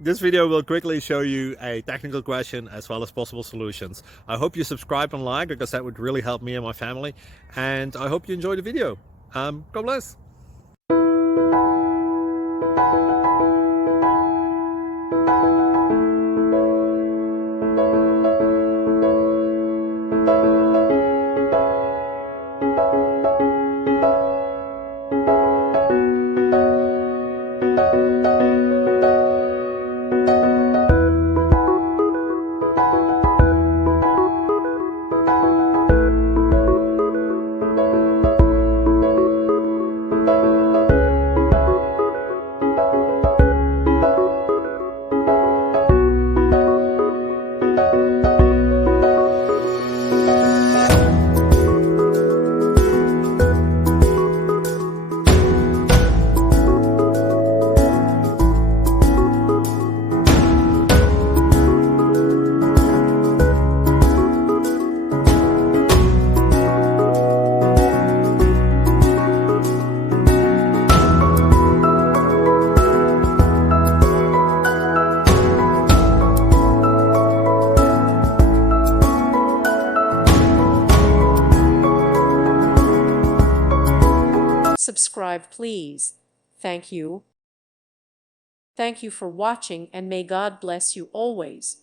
This video will quickly show you a technical question as well as possible solutions. I hope you subscribe and like, because that would really help me and my family. And I hope you enjoy the video. God bless. Subscribe, please. Thank you. Thank you for watching, and may God bless you always.